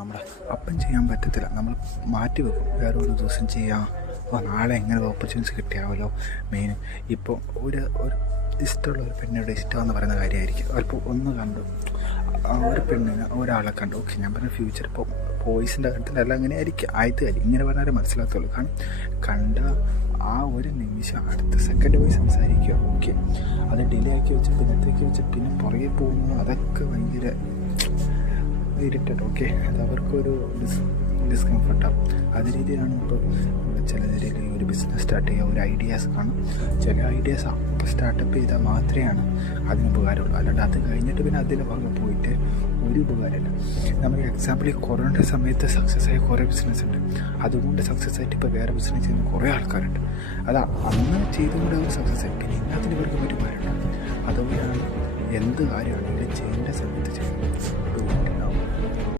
നമ്മൾ അപ്പം ചെയ്യാൻ പറ്റത്തില്ല. നമ്മൾ മാറ്റി വെക്കും, വേറെ ഒരു ദിവസം ചെയ്യാം, അപ്പോൾ നാളെ എങ്ങനെ ഓപ്പർച്യൂണിറ്റി കിട്ടിയാവല്ലോ. മെയിൻ ഇപ്പോൾ ഒരു ഇഷ്ടമുള്ള ഒരു പെണ്ണിയുടെ ഇഷ്ടമെന്ന് പറയുന്ന കാര്യമായിരിക്കും. അതിപ്പോൾ ഒന്ന് കണ്ടു, ആ ഒരു പെണ്ണിന് ഒരാളെ കണ്ടു, ഓക്കെ, ഞാൻ പറഞ്ഞ ഫ്യൂച്ചർ ഇപ്പോൾ ബോയ്സിൻ്റെ കാര്യത്തിലല്ല, അങ്ങനെ ആയിരിക്കും ആദ്യത്തെ കാര്യം. ഇങ്ങനെ പറഞ്ഞാലേ മനസ്സിലാകത്തുള്ളൂ. കാരണം കണ്ട ആ ഒരു നിമിഷം അടുത്ത സെക്കൻഡ് പോയി സംസാരിക്കുക, ഓക്കെ, അത് ഡിലേ ആക്കി വെച്ച് പിന്നത്തേക്ക് വെച്ച് പിന്നെ പുറകെ പോകുന്നു, അതൊക്കെ ഭയങ്കര ഇറിറ്റേറ്റ്. ഓക്കെ, അത് അവർക്കൊരു ഡിസ്കംഫർട്ടാവും. അതേ രീതിയിലാണ് ഇപ്പോൾ ചില രീതിയിൽ ഒരു ബിസിനസ് സ്റ്റാർട്ട് ചെയ്യുക, ഒരു ഐഡിയാസ് കാണും. ചില ഐഡിയാസ് അപ്പോൾ സ്റ്റാർട്ടപ്പ് ചെയ്താൽ മാത്രമാണ് അതിന് ഉപകാരമുള്ളൂ. അല്ലാണ്ട് അത് കഴിഞ്ഞിട്ട് പിന്നെ അതിൻ്റെ ഭാഗം പോയിട്ട് ഒരു ഉപകാരമില്ല. നമുക്ക് എക്സാമ്പിൾ ഈ കൊറോണ സമയത്ത് സക്സസ് ആയ കുറേ ബിസിനസ് ഉണ്ട്. അതുകൊണ്ട് സക്സസ് ആയിട്ട് ഇപ്പോൾ വേറെ ബിസിനസ് ചെയ്യുന്ന കുറേ ആൾക്കാരുണ്ട്. അത് അന്ന് ചെയ്തുകൊണ്ട് അവർ സക്സസ് ആയി, പിന്നെ ഇന്നത്തിന് ഇവർക്ക് ഒരുപാടുണ്ട്. അതുകൊണ്ടാണ് എന്ത് കാര്യമാണെങ്കിലും ചെയ്യേണ്ട സമയത്ത് ചെയ്യുന്നത്.